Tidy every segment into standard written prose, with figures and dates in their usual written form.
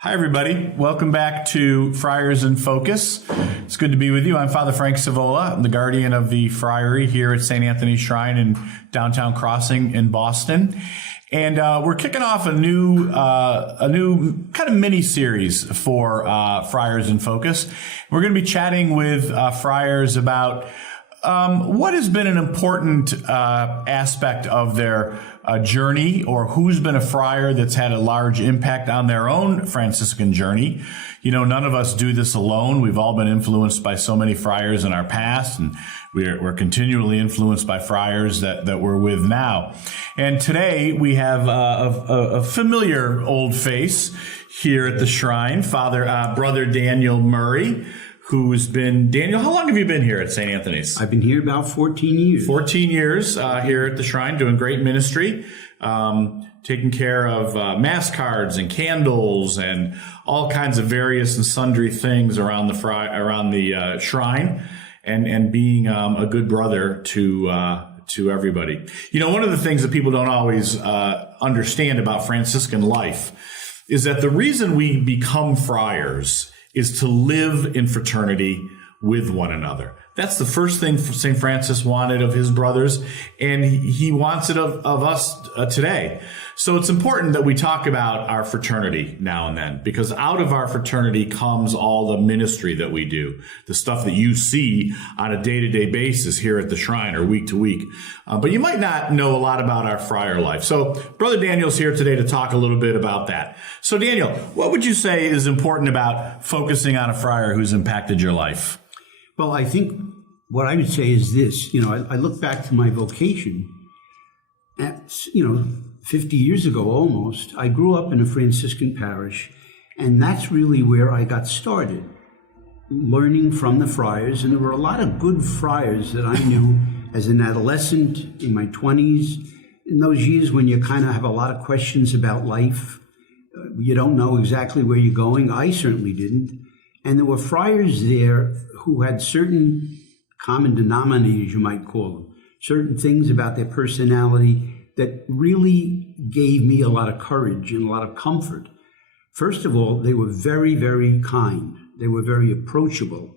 Hi, everybody. Welcome back to Friars in Focus. It's good to be with you. I'm Father Frank Savola. I'm the guardian of the Friary here at St. Anthony's Shrine in downtown Crossing in Boston. And we're kicking off a new kind of mini series for Friars in Focus. We're going to be chatting with friars about what has been an important aspect of their journey, or who's been a friar that's had a large impact on their own Franciscan journey. You know, none of us do this alone. We've all been influenced by so many friars in our past, and we're continually influenced by friars that we're with now. And today we have a familiar old face here at the shrine, Brother Daniel Murray, who's been, Daniel, how long have you been here at St. Anthony's? I've been here about 14 years. 14 years here at the shrine, doing great ministry, taking care of mass cards and candles and all kinds of various and sundry things around the shrine, and being a good brother to everybody. You know, one of the things that people don't always understand about Franciscan life is that the reason we become friars is to live in fraternity with one another. That's the first thing St. Francis wanted of his brothers, and he wants it of us today. So it's important that we talk about our fraternity now and then, because out of our fraternity comes all the ministry that we do, the stuff that you see on a day-to-day basis here at the shrine or week to week. But you might not know a lot about our friar life. So Brother Daniel's here today to talk a little bit about that. So Daniel, what would you say is important about focusing on a friar who's impacted your life? Well, I think what I would say is this. You know, I look back to my vocation at, 50 years ago almost. I grew up in a Franciscan parish, and that's really where I got started, learning from the friars. And there were a lot of good friars that I knew as an adolescent, in my 20s, in those years when you kind of have a lot of questions about life. You don't know exactly where you're going. I certainly didn't. And there were friars there who had certain common denominators, you might call them, certain things about their personality that really gave me a lot of courage and a lot of comfort. First of all, they were very, very kind. They were very approachable.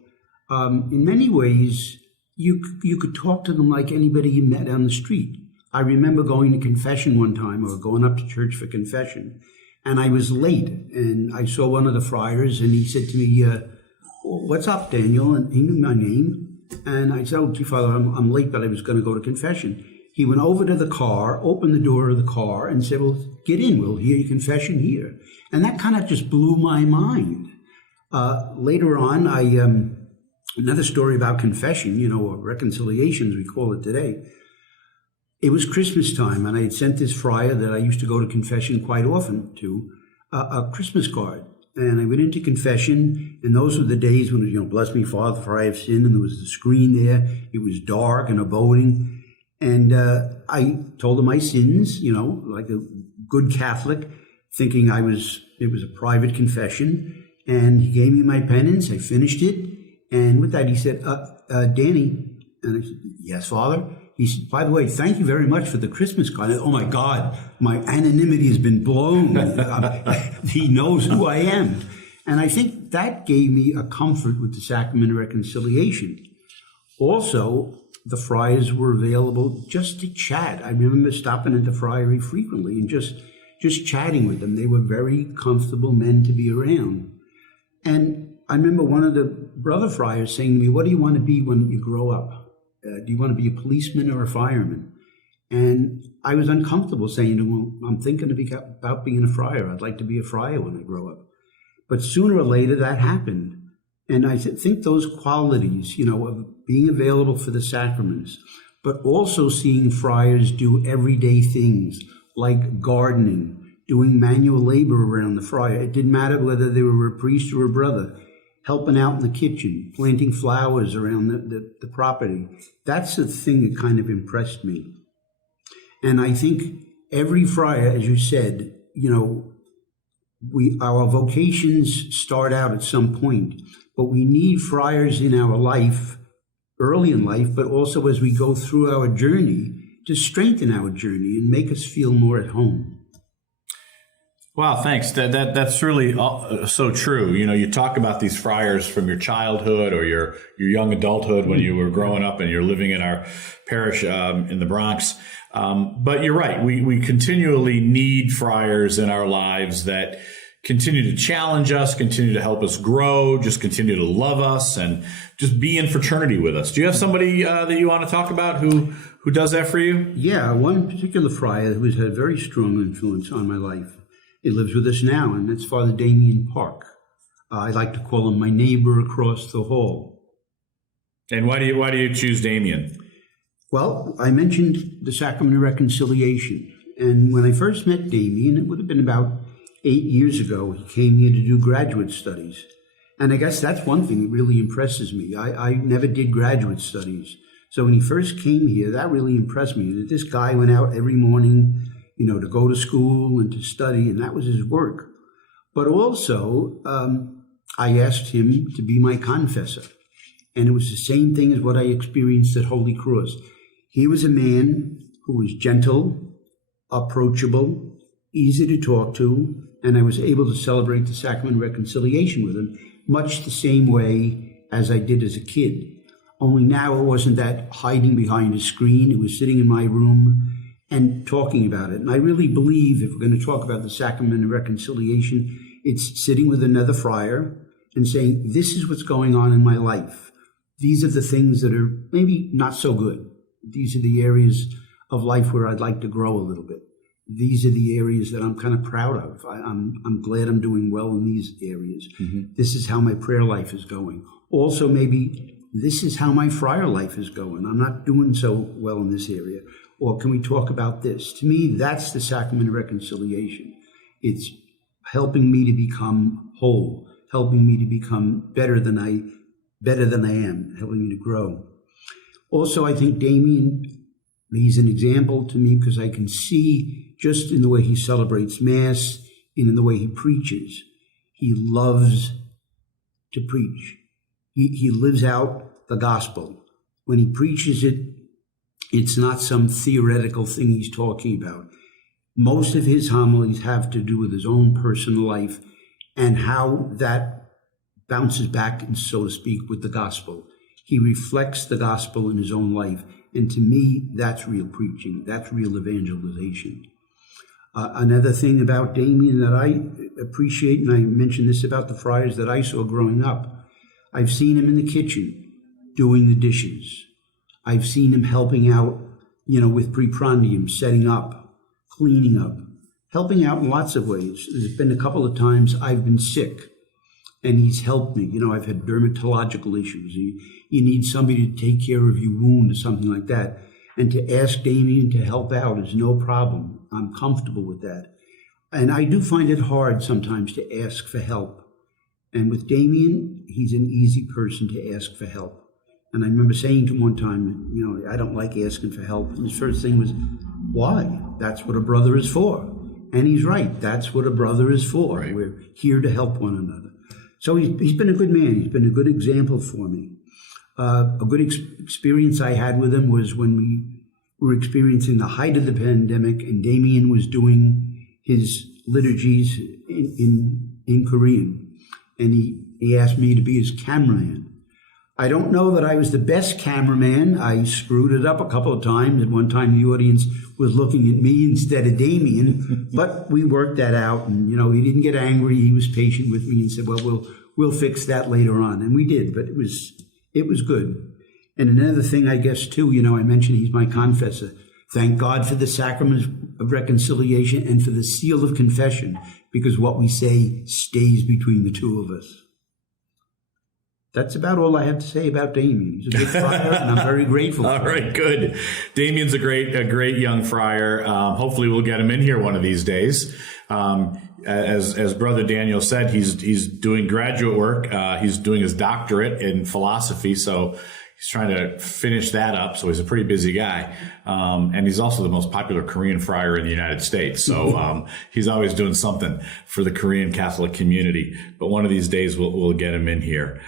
In many ways, you could talk to them like anybody you met on the street. I remember going to confession one time, or going up to church for confession, and I was late, and I saw one of the friars, and he said to me, "What's up, Daniel?" And he knew my name. And I said, "Oh, gee, Father, I'm late, but I was going to go to confession." He went over to the car, opened the door of the car, and said, "Well, get in. We'll hear your confession here." And that kind of just blew my mind. Later on, another story about confession, or reconciliation, as we call it today. It was Christmas time, and I had sent this friar that I used to go to confession quite often to a Christmas card. And I went into confession, and those were the days when, "Bless me, Father, for I have sinned," and there was the screen there. It was dark and aboding. And I told him my sins, like a good Catholic, thinking it was a private confession. And he gave me my penance. I finished it. And with that, he said, "Danny," and I said, "Yes, Father." He said, "By the way, thank you very much for the Christmas card." Oh my God, my anonymity has been blown. He knows who I am. And I think that gave me a comfort with the sacrament of reconciliation. Also, the friars were available just to chat. I remember stopping at the friary frequently and just chatting with them. They were very comfortable men to be around. And I remember one of the brother friars saying to me, "What do you want to be when you grow up? Do you want to be a policeman or a fireman?" And I was uncomfortable saying to him, "Well, I'm thinking about being a friar. I'd like to be a friar when I grow up." But sooner or later that happened. And I think those qualities, of being available for the sacraments, but also seeing friars do everyday things like gardening, doing manual labor around the friar. It didn't matter whether they were a priest or a brother. Helping out in the kitchen, planting flowers around the property. That's the thing that kind of impressed me. And I think every friar, as you said, our vocations start out at some point, but we need friars in our life, early in life, but also as we go through our journey, to strengthen our journey and make us feel more at home. Wow, thanks. That's really so true. You know, you talk about these friars from your childhood or your young adulthood when you were growing up and you're living in our parish in the Bronx. But you're right. We continually need friars in our lives that continue to challenge us, continue to help us grow, just continue to love us, and just be in fraternity with us. Do you have somebody that you want to talk about who does that for you? Yeah, one particular friar who has had a very strong influence on my life. He lives with us now, and that's Father Damien Park. I like to call him my neighbor across the hall. And why do you choose Damien? Well, I mentioned the Sacrament of Reconciliation, and when I first met Damien, it would have been about 8 years ago, he came here to do graduate studies. And I guess that's one thing that really impresses me. I never did graduate studies. So when he first came here, that really impressed me, that this guy went out every morning, to go to school and to study, and that was his work. But also, I asked him to be my confessor. And it was the same thing as what I experienced at Holy Cross. He was a man who was gentle, approachable, easy to talk to, and I was able to celebrate the Sacrament of Reconciliation with him much the same way as I did as a kid. Only now it wasn't that hiding behind a screen. It was sitting in my room and talking about it. And I really believe if we're going to talk about the Sacrament of Reconciliation, it's sitting with another friar and saying, this is what's going on in my life. These are the things that are maybe not so good. These are the areas of life where I'd like to grow a little bit. These are the areas that I'm kind of proud of. I'm glad I'm doing well in these areas. Mm-hmm. This is how my prayer life is going. Also, maybe this is how my friar life is going. I'm not doing so well in this area. Or can we talk about this? To me, that's the Sacrament of Reconciliation. It's helping me to become whole, helping me to become better than I am, helping me to grow. Also, I think Damien, he's an example to me because I can see just in the way he celebrates Mass and in the way he preaches, he loves to preach. He lives out the gospel. When he preaches it, it's not some theoretical thing he's talking about. Most of his homilies have to do with his own personal life and how that bounces back, so to speak, with the gospel. He reflects the gospel in his own life. And to me, that's real preaching. That's real evangelization. Another thing about Damien that I appreciate, and I mentioned this about the friars that I saw growing up, I've seen him in the kitchen doing the dishes. I've seen him helping out, with preprandium, setting up, cleaning up, helping out in lots of ways. There's been a couple of times I've been sick, and he's helped me. I've had dermatological issues. You need somebody to take care of your wound or something like that. And to ask Damien to help out is no problem. I'm comfortable with that. And I do find it hard sometimes to ask for help. And with Damien, he's an easy person to ask for help. And I remember saying to him one time, I don't like asking for help. And his first thing was, why? That's what a brother is for. And he's right. That's what a brother is for. Right. We're here to help one another. So he's been a good man. He's been a good example for me. A good experience I had with him was when we were experiencing the height of the pandemic, and Damien was doing his liturgies in Korean. And he asked me to be his cameraman. I don't know that I was the best cameraman. I screwed it up a couple of times. At one time, the audience was looking at me instead of Damien. But we worked that out. And, he didn't get angry. He was patient with me and said, well, we'll fix that later on. And we did. But it was good. And another thing, I guess, too, I mentioned he's my confessor. Thank God for the Sacrament of Reconciliation and for the seal of confession, because what we say stays between the two of us. That's about all I have to say about Damien. He's a good friar, and I'm very grateful. All right, good. Damien's a great young friar. Hopefully, we'll get him in here one of these days. As Brother Daniel said, he's doing graduate work. He's doing his doctorate in philosophy, so he's trying to finish that up. So he's a pretty busy guy, and he's also the most popular Korean friar in the United States. So he's always doing something for the Korean Catholic community. But one of these days, we'll get him in here.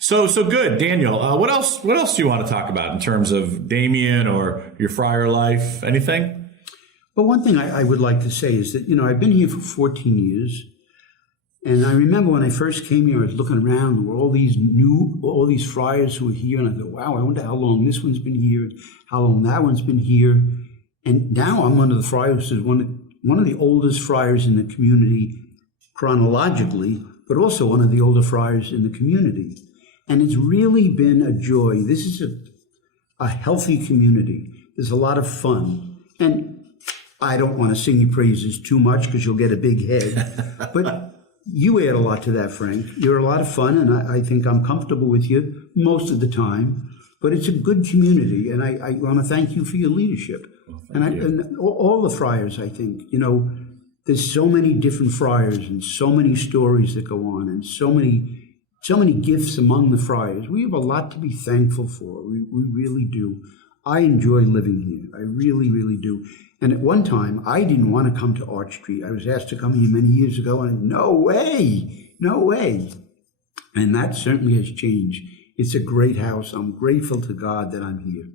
So good, Daniel. What else do you want to talk about in terms of Damien or your friar life? Anything? But one thing I would like to say is that, I've been here for 14 years. And I remember when I first came here, I was looking around, there were all these friars who were here. And I thought, wow, I wonder how long this one's been here, how long that one's been here. And now I'm one of the friars who's one of the oldest friars in the community chronologically, but also one of the older friars in the community. And it's really been a joy. This is a healthy community. There's a lot of fun. And I don't want to sing your praises too much because you'll get a big head. But you add a lot to that, Frank. You're a lot of fun, and I think I'm comfortable with you most of the time. But it's a good community, and I want to thank you for your leadership. And all the friars, I think, there's so many different friars and so many stories that go on and so many gifts among the friars. We have a lot to be thankful for. We really do. I enjoy living here. I really, really do. And at one time, I didn't want to come to Arch Street. I was asked to come here many years ago, and no way. And that certainly has changed. It's a great house. I'm grateful to God that I'm here.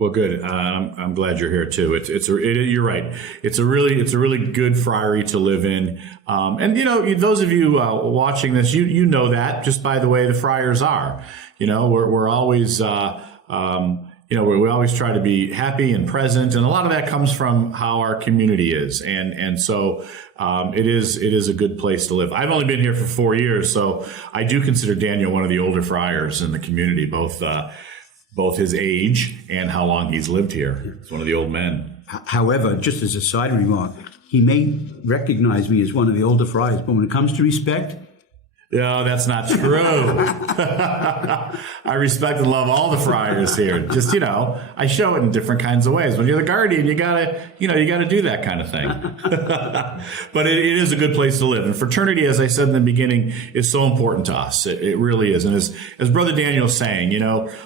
Well, good. I'm glad you're here too. You're right. It's a really good friary to live in. And those of you watching this, you know that just by the way the friars are. We're always we always try to be happy and present, and a lot of that comes from how our community is, and so it is a good place to live. I've only been here for 4 years, so I do consider Daniel one of the older friars in the community, both his age and how long he's lived here. He's one of the old men. However, just as a side remark, he may recognize me as one of the older friars, but when it comes to respect, no, that's not true. I respect and love all the friars here. Just, I show it in different kinds of ways. When you're the guardian, you gotta do that kind of thing. But it is a good place to live. And fraternity, as I said in the beginning, is so important to us. It really is. And as Brother Daniel's saying,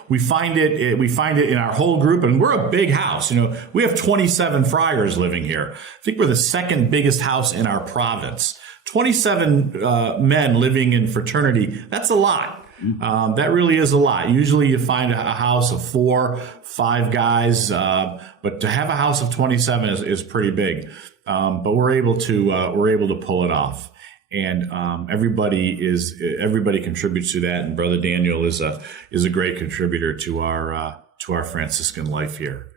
we find it in our whole group, and we're a big house. We have 27 friars living here. I think we're the second biggest house in our province. 27 men living in fraternity, that's a lot. That really is a lot. Usually you find a house of 4, 5 guys, but to have a house of 27 is pretty big. But we're able to pull it off. And everybody contributes to that, and Brother Daniel is a great contributor to our Franciscan life here.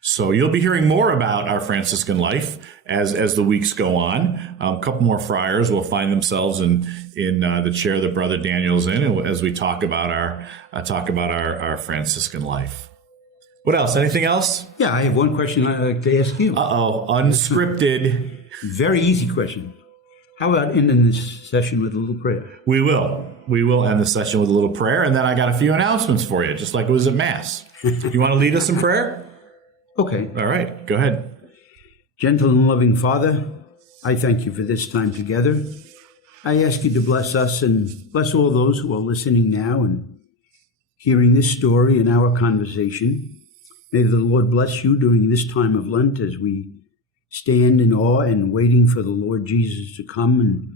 So you'll be hearing more about our Franciscan life as the weeks go on. A couple more friars will find themselves in the chair that Brother Daniel's in as we talk about our Franciscan life. What else? Anything else? Yeah, I have one question I'd like to ask you. Unscripted. Very easy question. How about ending this session with a little prayer? We will end the session with a little prayer, and then I got a few announcements for you, just like it was at Mass. You want to lead us in prayer? Okay. All right, go ahead. Gentle and loving Father, I thank you for this time together. I ask you to bless us and bless all those who are listening now and hearing this story and our conversation. May the Lord bless you during this time of Lent as we stand in awe and waiting for the Lord Jesus to come and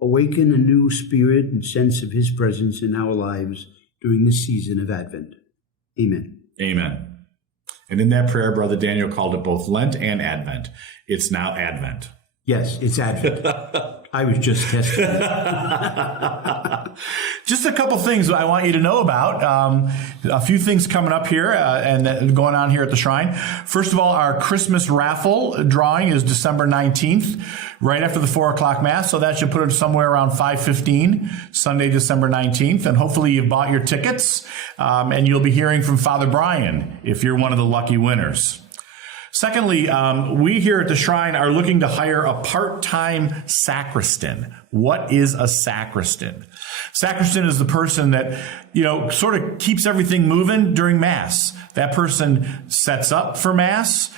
awaken a new spirit and sense of his presence in our lives during this season of Advent. Amen. Amen. And in that prayer, Brother Daniel called it both Lent and Advent. It's now Advent. Yes, it's Advent. I was just testing it. Just a couple things I want you to know about. A few things coming up here and going on here at the Shrine. First of all, our Christmas raffle drawing is December 19th, right after the 4 o'clock Mass. So that should put it somewhere around 5:15, Sunday, December 19th. And hopefully you've bought your tickets and you'll be hearing from Father Brian if you're one of the lucky winners. Secondly, we here at the Shrine are looking to hire a part-time sacristan. What is a sacristan? Sacristan is the person that, sort of keeps everything moving during Mass. That person sets up for Mass,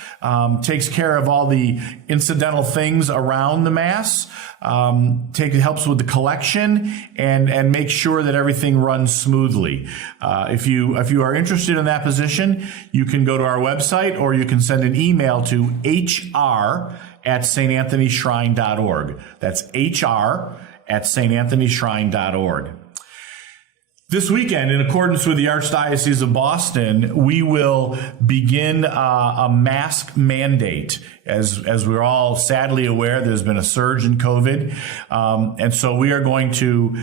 takes care of all the incidental things around the Mass, helps with the collection, and makes sure that everything runs smoothly. If you are interested in that position, you can go to our website or you can send an email to hr@santanthonyshrine.org. That's hr@santanthonyshrine.org. This weekend, in accordance with the Archdiocese of Boston, we will begin a mask mandate. As we're all sadly aware, there's been a surge in COVID. And so we are going to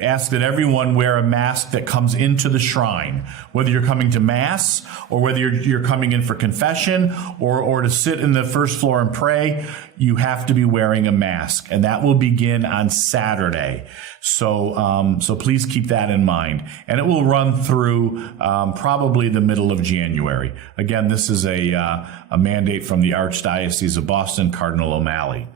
ask that everyone wear a mask that comes into the shrine, whether you're coming to Mass or whether you're coming in for confession or to sit in the first floor and pray. You have to be wearing a mask, and that will begin on Saturday. So please keep that in mind. And it will run through probably the middle of January. Again, this is a mandate from the Archdiocese of Boston, Cardinal O'Malley.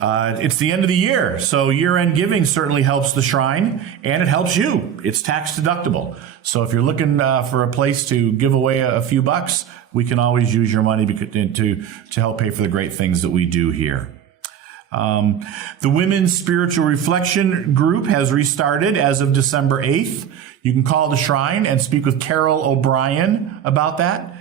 It's the end of the year, so year-end giving certainly helps the shrine, and it helps you. It's tax deductible. So if you're looking for a place to give away a few bucks, we can always use your money to help pay for the great things that we do here. The Women's Spiritual Reflection Group has restarted as of December 8th. You can call the shrine and speak with Carol O'Brien about that.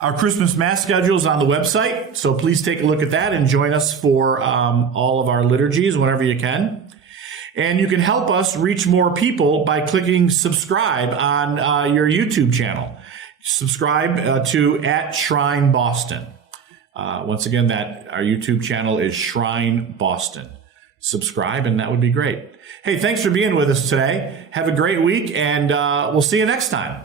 Our Christmas Mass schedule is on the website, so please take a look at that and join us for all of our liturgies whenever you can. And you can help us reach more people by clicking subscribe on your YouTube channel. Subscribe to @Shrine Boston. Once again, our YouTube channel is Shrine Boston. Subscribe, and that would be great. Hey, thanks for being with us today. Have a great week, and we'll see you next time.